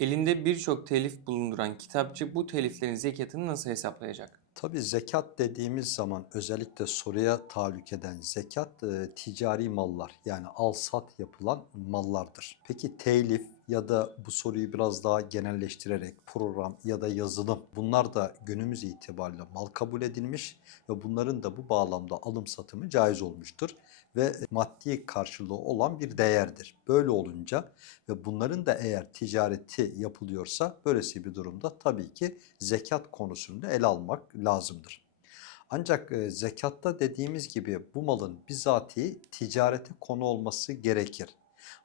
Elinde birçok telif bulunduran kitapçı bu teliflerin zekatını nasıl hesaplayacak? Tabii zekat dediğimiz zaman özellikle soruya tahallük eden zekat e, ticari mallar yani al sat yapılan mallardır. Peki telif ya da bu soruyu biraz daha genelleştirerek program ya da yazılım bunlar da günümüz itibariyle mal kabul edilmiş ve bunların da bu bağlamda alım satımı caiz olmuştur ve maddi karşılığı olan bir değerdir. Böyle olunca ve bunların da eğer ticareti yapılıyorsa böylesi bir durumda tabii ki zekat konusunda ele almak lazımdır. Ancak e, zekatta dediğimiz gibi bu malın bizatihi ticarete konu olması gerekir.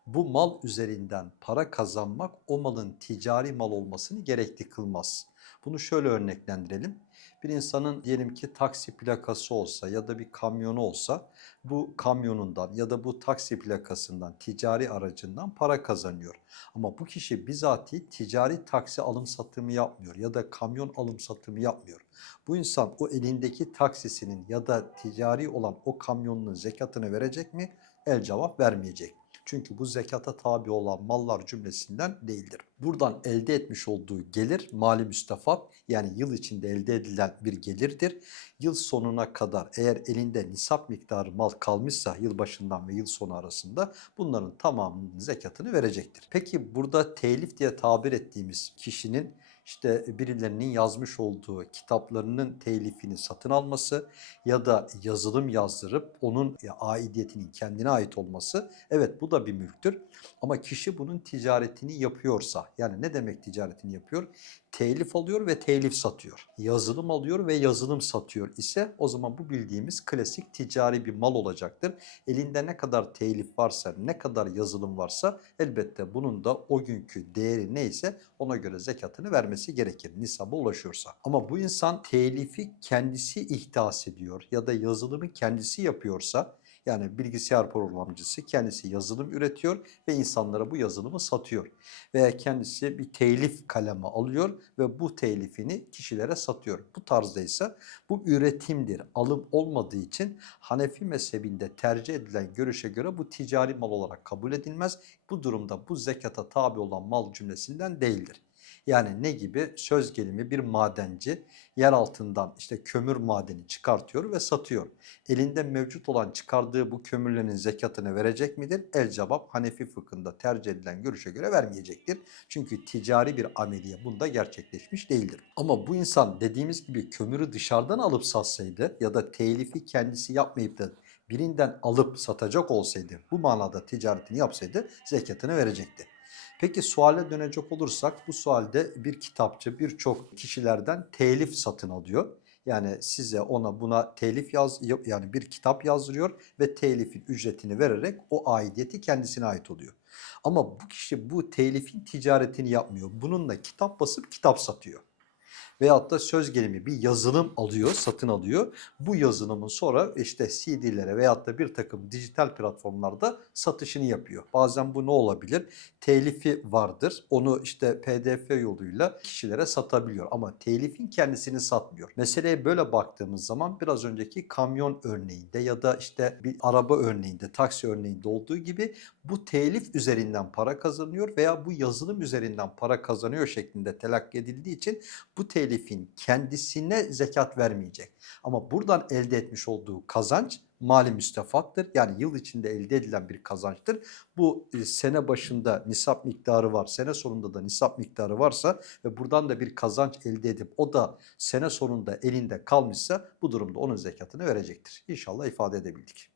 Bu mal üzerinden para kazanmak o malın ticari mal olmasını gerekli kılmaz. Bunu şöyle örneklendirelim. Bir insanın diyelim ki taksi plakası olsa ya da bir kamyonu olsa bu kamyonundan ya da bu taksi plakasından, ticari aracından para kazanıyor. Ama bu kişi bizatihi ticari taksi alım satımı yapmıyor ya da kamyon alım satımı yapmıyor. Bu insan o elindeki taksisinin ya da ticari olan o kamyonunun zekatını verecek mi? El cevap vermeyecek. Çünkü bu zekata tabi olan mallar cümlesinden değildir. Buradan elde etmiş olduğu gelir mali müstefat yani yıl içinde elde edilen bir gelirdir. Yıl sonuna kadar eğer elinde nisap miktarı mal kalmışsa yıl başından ve yıl sonu arasında bunların tamamının zekatını verecektir. Peki burada telif diye tabir ettiğimiz kişinin işte birilerinin yazmış olduğu kitaplarının telifini satın alması ya da yazılım yazdırıp onun aidiyetinin kendine ait olması evet bu da bir mülktür. Ama kişi bunun ticaretini yapıyorsa yani ne demek ticaretini yapıyor? Telif alıyor ve telif satıyor. Yazılım alıyor ve yazılım satıyor ise o zaman bu bildiğimiz klasik ticari bir mal olacaktır. Elinde ne kadar telif varsa, ne kadar yazılım varsa elbette bunun da o günkü değeri neyse ona göre zekatını vermesi gerekir nisaba ulaşıyorsa. Ama bu insan telifi kendisi ihdas ediyor ya da yazılımı kendisi yapıyorsa yani bilgisayar programcısı kendisi yazılım üretiyor ve insanlara bu yazılımı satıyor. Veya kendisi bir telif kalemi alıyor ve bu telifini kişilere satıyor. Bu tarzda ise bu üretimdir. Alım olmadığı için Hanefi mezhebinde tercih edilen görüşe göre bu ticari mal olarak kabul edilmez. Bu durumda bu zekata tabi olan mal cümlesinden değildir. Yani ne gibi? Söz gelimi bir madenci yer altından işte kömür madeni çıkartıyor ve satıyor. Elinde mevcut olan çıkardığı bu kömürlerin zekatını verecek midir? El cevap Hanefi fıkhında tercih edilen görüşe göre vermeyecektir. Çünkü ticari bir ameliye bunda gerçekleşmiş değildir. Ama bu insan dediğimiz gibi kömürü dışarıdan alıp satsaydı ya da telifi kendisi yapmayıp da birinden alıp satacak olsaydı bu manada ticaretini yapsaydı zekatını verecekti. Peki suale dönecek olursak bu sualde bir kitapçı birçok kişilerden telif satın alıyor. Yani size ona buna telif yaz yani bir kitap yazdırıyor ve telifin ücretini vererek o aidiyeti kendisine ait oluyor. Ama bu kişi bu telifin ticaretini yapmıyor. Bununla kitap basıp kitap satıyor veyahut da söz gelimi bir yazılım alıyor, satın alıyor. Bu yazılımın sonra işte CD'lere veyahut da bir takım dijital platformlarda satışını yapıyor. Bazen bu ne olabilir? Telifi vardır. Onu işte PDF yoluyla kişilere satabiliyor ama telifin kendisini satmıyor. Meseleye böyle baktığımız zaman biraz önceki kamyon örneğinde ya da işte bir araba örneğinde, taksi örneğinde olduğu gibi bu telif üzerinden para kazanıyor veya bu yazılım üzerinden para kazanıyor şeklinde telakki edildiği için bu telif telifin kendisine zekat vermeyecek. Ama buradan elde etmiş olduğu kazanç mali müstefattır. Yani yıl içinde elde edilen bir kazançtır. Bu e, sene başında nisap miktarı var, sene sonunda da nisap miktarı varsa ve buradan da bir kazanç elde edip o da sene sonunda elinde kalmışsa bu durumda onun zekatını verecektir. İnşallah ifade edebildik.